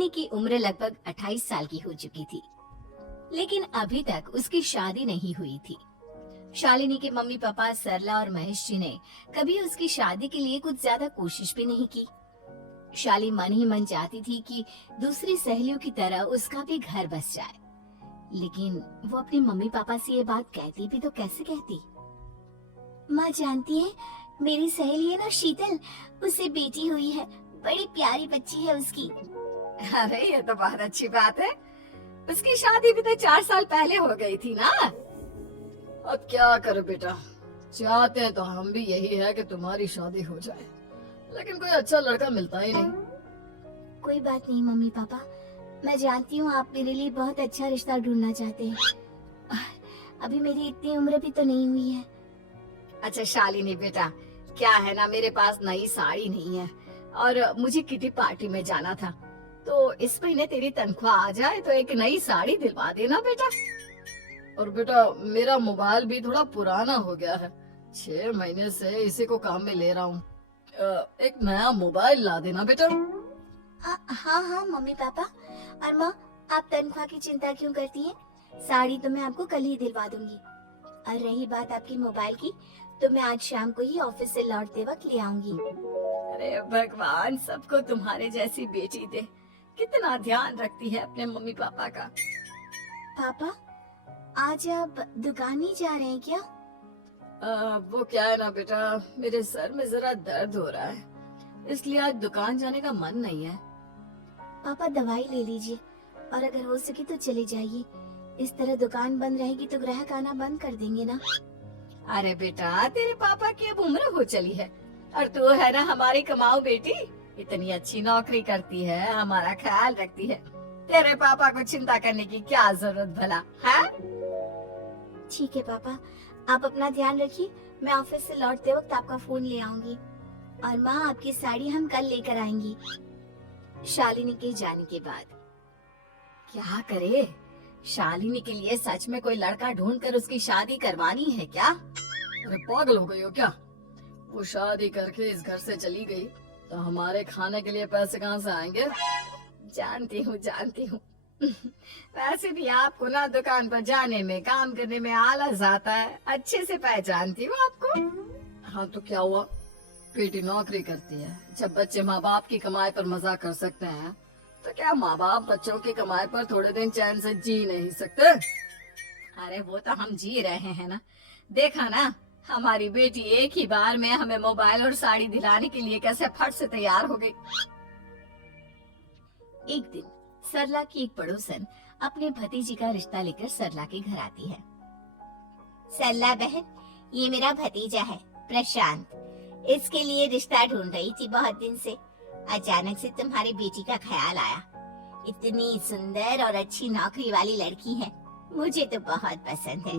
शालिनी की उम्र लगभग 28 साल की हो चुकी थी, लेकिन अभी तक उसकी शादी नहीं हुई थी। शालिनी के मम्मी पापा सरला और महेश जी ने कभी उसकी शादी के लिए कुछ ज्यादा कोशिश भी नहीं की। शाली मन ही मन चाहती थी कि दूसरी सहेलियों की तरह उसका भी घर बस जाए, लेकिन वो अपने मम्मी पापा से ये बात कहती भी तो कैसे कहती। माँ जानती है, मेरी सहेली है ना शीतल, उसे बेटी हुई है, बड़ी प्यारी बच्ची है उसकी। अरे ये तो बहुत अच्छी बात है। उसकी शादी भी तो 4 साल पहले हो गई थी ना। अब क्या करो बेटा, चाहते तो हम भी यही है कि तुम्हारी शादी हो जाए, लेकिन कोई अच्छा लड़का मिलता ही नहीं। कोई बात नहीं मम्मी पापा, मैं जानती हूँ आप मेरे लिए बहुत अच्छा रिश्ता ढूंढना चाहते हैं। अभी मेरी इतनी उम्र भी तो नहीं हुई है। अच्छा शालिनी बेटा, क्या है ना, मेरे पास नई साड़ी नहीं है और मुझे किटी पार्टी में जाना था, तो इस महीने तेरी तनख्वाह आ जाए तो एक नई साड़ी दिलवा देना बेटा। और बेटा मेरा मोबाइल भी थोड़ा पुराना हो गया है, 6 महीने से इसी को काम में ले रहा हूँ, एक नया मोबाइल ला देना बेटा। हाँ हाँ मम्मी पापा। और माँ, आप तनख्वाह की चिंता क्यों करती हैं? साड़ी तो मैं आपको कल ही दिलवा दूंगी। और रही बात आपकी मोबाइल की, तो मैं आज शाम को ही ऑफिस से लौटते वक्त ले आऊंगी। अरे भगवान सबको तुम्हारे जैसी बेटी दे, कितना ध्यान रखती है अपने मम्मी पापा का। पापा, आज आप दुकान नहीं जा रहे हैं क्या? वो क्या है ना बेटा, मेरे सर में जरा दर्द हो रहा है, इसलिए आज दुकान जाने का मन नहीं है। पापा दवाई ले लीजिए, और अगर हो सके तो चले जाइए। इस तरह दुकान बंद रहेगी तो ग्राहक आना बंद कर देंगे ना। अरे बेटा, तेरे पापा की अब उम्र हो चली है और तू है ना हमारी कमाऊ बेटी, इतनी अच्छी नौकरी करती है, हमारा ख्याल रखती है, तेरे पापा को चिंता करने की क्या जरूरत भला है? ठीक है पापा, आप अपना ध्यान रखिए। मैं ऑफिस से लौटते वक्त आपका फोन ले आऊंगी। और माँ, आपकी साड़ी हम कल लेकर आएंगी। शालिनी के जाने के बाद क्या करे, शालिनी के लिए सच में कोई लड़का ढूंढकर उसकी शादी करवानी है क्या? अरे पागल हो गई हो क्या? वो शादी करके इस घर से चली गई तो हमारे खाने के लिए पैसे कहाँ से आएंगे? जानती हूँ वैसे भी आपको ना दुकान पर जाने में, काम करने में आलस आता है, अच्छे से पहचानती हूँ आपको। हाँ तो क्या हुआ, बेटी नौकरी करती है, जब बच्चे माँ बाप की कमाई पर मजा कर सकते हैं तो क्या माँ बाप बच्चों की कमाई पर थोड़े दिन चैन से जी नहीं सकते? अरे वो तो हम जी रहे हैं ना, देखा ना हमारी बेटी एक ही बार में हमें मोबाइल और साड़ी दिलाने के लिए कैसे फट से तैयार हो गई। एक दिन सरला की एक पड़ोसन अपने भतीजी का रिश्ता लेकर सरला के घर आती है। सरला बहन, ये मेरा भतीजा है प्रशांत, इसके लिए रिश्ता ढूंढ रही थी बहुत दिन से। अचानक से तुम्हारी बेटी का ख्याल आया। इतनी सुंदर और अच्छी नौकरी वाली लड़की है, मुझे तो बहुत पसंद है।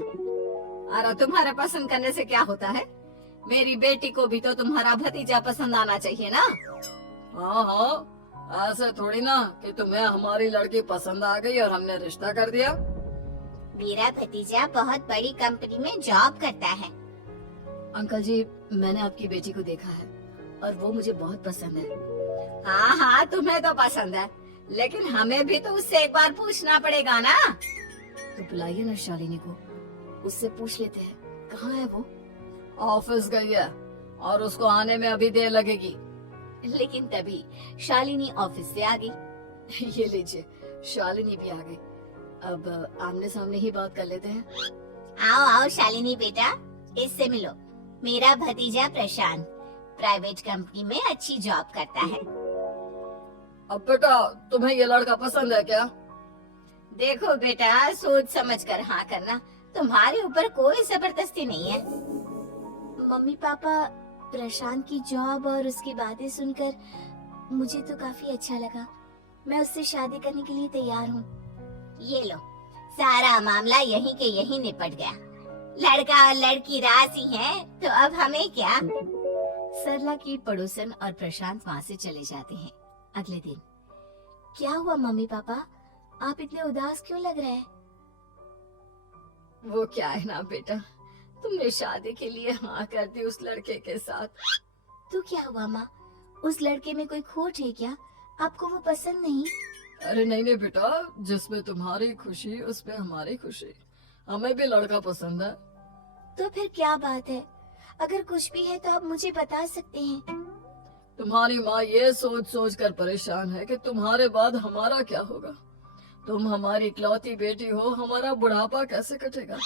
अरे तुम्हारे पसंद करने से क्या होता है, मेरी बेटी को भी तो तुम्हारा भतीजा पसंद आना चाहिए ना। हाँ हाँ, ऐसे थोड़ी ना कि तुम्हें हमारी लड़की पसंद आ गई और हमने रिश्ता कर दिया। मेरा भतीजा बहुत बड़ी कंपनी में जॉब करता है। अंकल जी, मैंने आपकी बेटी को देखा है और वो मुझे बहुत पसंद है। हाँ हाँ, तुम्हें तो पसंद है, लेकिन हमें भी तो उससे एक बार पूछना पड़ेगा ना। तो बुलाइए ना शालिनी को, उससे पूछ लेते हैं कहाँ है वो। ऑफिस गई है और उसको आने में अभी देर लगेगी। लेकिन तभी शालिनी ऑफिस से आ गई। ये लीजिए, शालिनी भी आ गई। अब आमने सामने ही बात कर लेते हैं। आओ आओ शालिनी बेटा, इससे मिलो। मेरा भतीजा प्रशांत प्राइवेट कंपनी में अच्छी जॉब करता है। अब बेटा, तुम्हें ये लड़का पसंद है क्या? देखो बेटा, सोच समझ कर हाँ करना, तुम्हारे ऊपर कोई जबरदस्ती नहीं है। मम्मी पापा, प्रशांत की जॉब और उसकी बातें सुनकर मुझे तो काफी अच्छा लगा। मैं उससे शादी करने के लिए तैयार हूँ। ये लो, सारा मामला यहीं के यहीं निपट गया। लड़का और लड़की राजी हैं, तो अब हमें क्या। सरला की पड़ोसन और प्रशांत वहाँ से चले जाते हैं। अगले दिन, क्या हुआ मम्मी पापा, आप इतने उदास क्यों लग रहे हैं? वो क्या है ना बेटा, तुमने शादी के लिए हाँ कर दी उस लड़के के साथ। तो क्या हुआ माँ, उस लड़के में कोई खोट है क्या? आपको वो पसंद नहीं? अरे नहीं नहीं बेटा, जिसमें तुम्हारी खुशी उसमें हमारी खुशी। हमें भी लड़का पसंद है। तो फिर क्या बात है? अगर कुछ भी है तो आप मुझे बता सकते हैं। तुम्हारी माँ ये सोच सोच कर परेशान है कि तुम्हारे बाद हमारा क्या होगा। तुम हमारी इकलौती बेटी हो, हमारा बुढ़ापा कैसे कटेगा।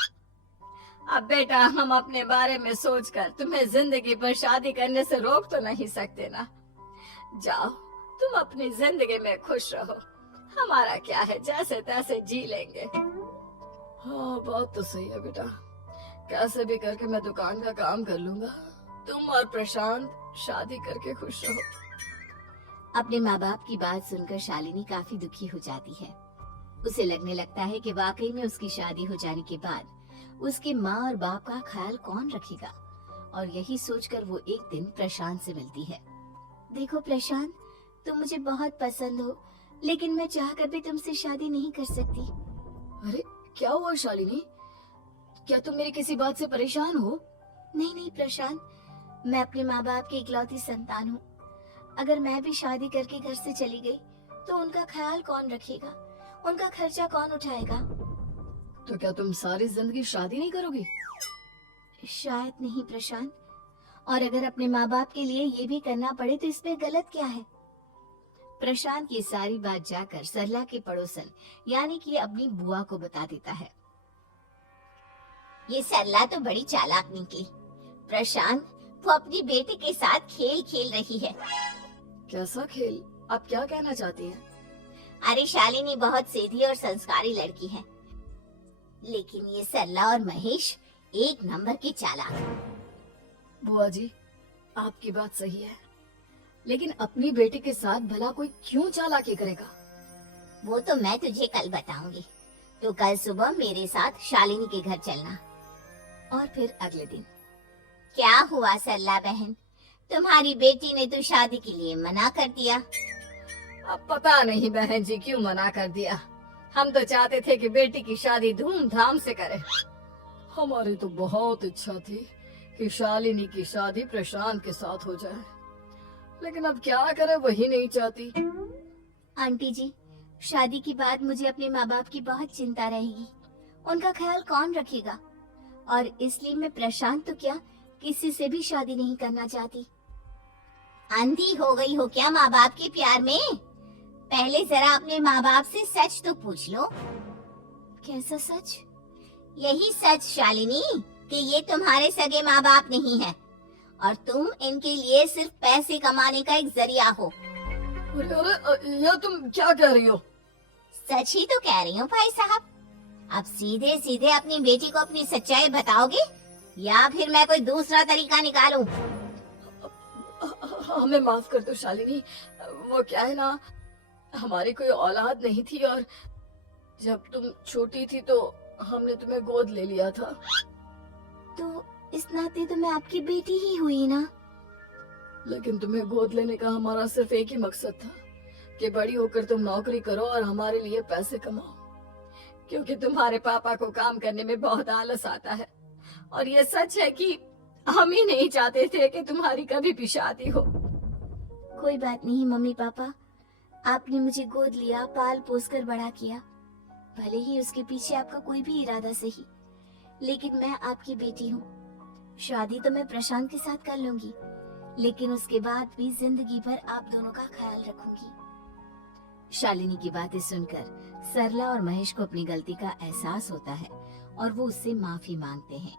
अब बेटा, हम अपने बारे में सोचकर तुम्हें जिंदगी भर शादी करने से रोक तो नहीं सकते ना। जाओ, तुम अपनी जिंदगी में खुश रहो, हमारा क्या है, जैसे तैसे जी लेंगे। हाँ, बात तो सही है बेटा। कैसे भी करके मैं दुकान का काम कर लूंगा। तुम और प्रशांत शादी करके खुश रहो। अपने माँ बाप की बात सुनकर शालिनी काफी दुखी हो जाती है। उसे लगने लगता है कि वाकई में उसकी शादी हो जाने के बाद उसके माँ और बाप का ख्याल कौन रखेगा। और यही सोचकर वो एक दिन प्रशांत से मिलती है। देखो प्रशांत, तुम मुझे बहुत पसंद हो, लेकिन मैं चाहकर भी तुमसे शादी नहीं कर सकती। अरे क्या हुआ शालिनी? क्या तुम मेरी किसी बात से परेशान हो? नहीं नहीं प्रशांत, मैं अपने माँ बाप की इकलौती संतान हूँ। अगर मैं भी शादी करके घर से चली गई तो उनका ख्याल कौन रखेगा, उनका खर्चा कौन उठाएगा। तो क्या तुम सारी जिंदगी शादी नहीं करोगी? शायद नहीं प्रशांत, और अगर अपने माँ बाप के लिए ये भी करना पड़े तो इसमें गलत क्या है। प्रशांत ये सारी बात जाकर सरला के पड़ोसन यानी कि अपनी बुआ को बता देता है। ये सरला तो बड़ी चालाक निकली। प्रशांत, वो अपनी बेटी के साथ खेल खेल रही है। कैसा खेल? आप क्या कहना चाहती हैं? अरे शालिनी बहुत सीधी और संस्कारी लड़की है, लेकिन ये सरला और महेश एक नंबर के चालाक। बुआ जी, आपकी बात सही है, लेकिन अपनी बेटी के साथ भला कोई क्यों चालाकी करेगा? वो तो मैं तुझे कल बताऊंगी। तो कल सुबह मेरे साथ शालिनी के घर चलना। और फिर अगले दिन। क्या हुआ सरला बहन, तुम्हारी बेटी ने तो शादी के लिए मना कर दिया। अब पता नहीं बहन जी क्यों मना कर दिया। हम तो चाहते थे कि बेटी की शादी धूमधाम से करें। हमारी तो बहुत इच्छा थी कि शालिनी की शादी प्रशांत के साथ हो जाए, लेकिन अब क्या करें, वही नहीं चाहती। आंटी जी, शादी के बाद मुझे अपने माँ बाप की बहुत चिंता रहेगी। उनका ख्याल कौन रखेगा, और इसलिए मैं प्रशांत तो क्या किसी से भी शादी नहीं करना चाहती। अंधी हो गई हो क्या माँ बाप के प्यार में? पहले जरा अपने माँ बाप से सच तो पूछ लो। कैसा सच? यही सच शालिनी कि ये तुम्हारे सगे माँ बाप नहीं है और तुम इनके लिए सिर्फ पैसे कमाने का एक जरिया हो। अरे यह तुम क्या कह रही हो? सच ही तो कह रही हूँ भाई साहब। अब सीधे सीधे अपनी बेटी को अपनी सच्चाई बताओगे या फिर मैं कोई दूसरा तरीका निकालूं? हमें माफ कर दो शालिनी। वो क्या है ना, हमारी कोई औलाद नहीं थी और जब तुम छोटी थी तो हमने तुम्हें गोद ले लिया था। तो इस नाते तो मैं आपकी बेटी ही हुई ना। लेकिन तुम्हें गोद लेने का हमारा सिर्फ एक ही मकसद था कि बड़ी होकर तुम नौकरी करो और हमारे लिए पैसे कमाओ, क्योंकि तुम्हारे पापा को काम करने में बहुत आलस आता है। और ये सच है कि हम ही नहीं चाहते थे कि तुम्हारी कभी भी शादी हो। कोई बात नहीं मम्मी पापा, आपने मुझे गोद लिया, पाल पोस कर बड़ा किया। भले ही उसके पीछे आपका कोई भी इरादा सही, लेकिन मैं आपकी बेटी हूँ। शादी तो मैं प्रशांत के साथ कर लूंगी, लेकिन उसके बाद भी जिंदगी भर आप दोनों का ख्याल रखूंगी। शालिनी की बातें सुनकर सरला और महेश को अपनी गलती का एहसास होता है और वो उससे माफी मांगते हैं।